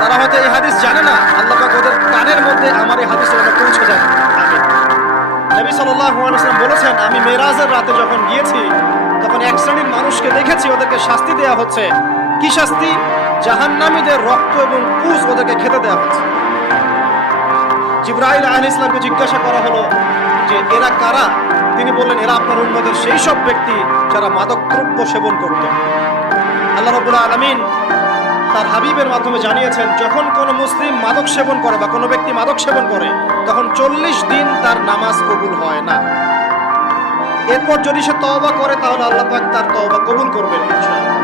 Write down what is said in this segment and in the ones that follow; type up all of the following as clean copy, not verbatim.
তারা হয়তো এই হাদিস জানে না, আল্লাহ পাক ওদের কানের মধ্যে আমার এই হাদিস পৌঁছে যায়। আমিন। নবী সাল্লাল্লাহু আলাইহি ওয়াসাল্লাম বলেছেন, আমি মেরাজের রাতে যখন গিয়েছি তখন এক শ্রেণীর মানুষকে দেখেছি, ওদেরকে শাস্তি দেয়া হচ্ছে। কি শাস্তি? জাহান্নামীদের রক্ত এবং পুষ ওদেরকে খেতে দেয়া হচ্ছে। জিবরাইল আলাইহিস সালামকে জিজ্ঞাসা করা হলো যে এরা কারা? তিনি বললেন, এরা আপনার উম্মতের সেই সব ব্যক্তি যারা মাদকদ্রব্য সেবন করত। আল্লাহ রাব্বুল আলামিন তার হাবিবের মাধ্যমে জানিয়েছেন, যখন কোনো মুসলিম মাদক সেবন করে বা কোনো ব্যক্তি মাদক সেবন করে তখন 40 দিন তার নামাজ কবুল হয় না। এরপর যদি সে তওবা করে তাহলে আল্লাহ পাক তার তওবা কবুল করবেন ইনশাআল্লাহ।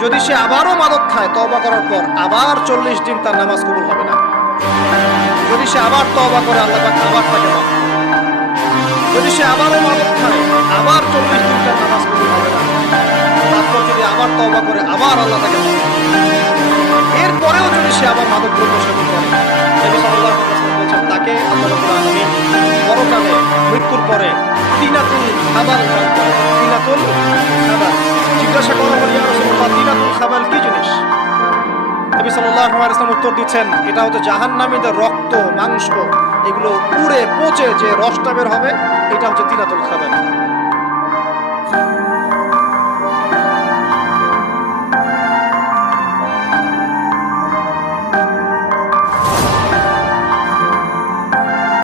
যদি সে আবারও মাদক খায় তওবা করার পর, আবার 40 দিন তার নামাজ কবুল হবে না। যদি সে আবার তওবা করে আল্লাহ পাক আবার তাকে মাফ করবেন। যদি সে আবারও মাদক খায় আবার 40 দিন তার নামাজ কবুল হবে না। তারপর যদি আবার তওবা করে আবার আল্লাহ তাকে মাফ করবেন। এরপরেও যদি সে আবার মাদক দ্রব্য সেবন করে, নবী সাল্লাল্লাহু আলাইহি ওয়াসাল্লাম বলেছেন তাকে আল্লাহ রাব্বুল আলামিন পরকালে মৃত্যুর পরে তিনাতুল খাবাল দান করেন। তিনাতুল খাবাল। জিজ্ঞাসা করা হলো, ইয়া রাসূলুল্লাহ, তিনাতুল খাবাল কি জিনিস? নবী সাল্লাল্লাহু আলাইহি ওয়াসাল্লাম উত্তর দিচ্ছেন, এটা হচ্ছে জাহান্নামীদের রক্ত, মাংস, এগুলো পুড়ে পচে যে রসটা বের হবে, এটা হচ্ছে তিনাতুল খাবাল।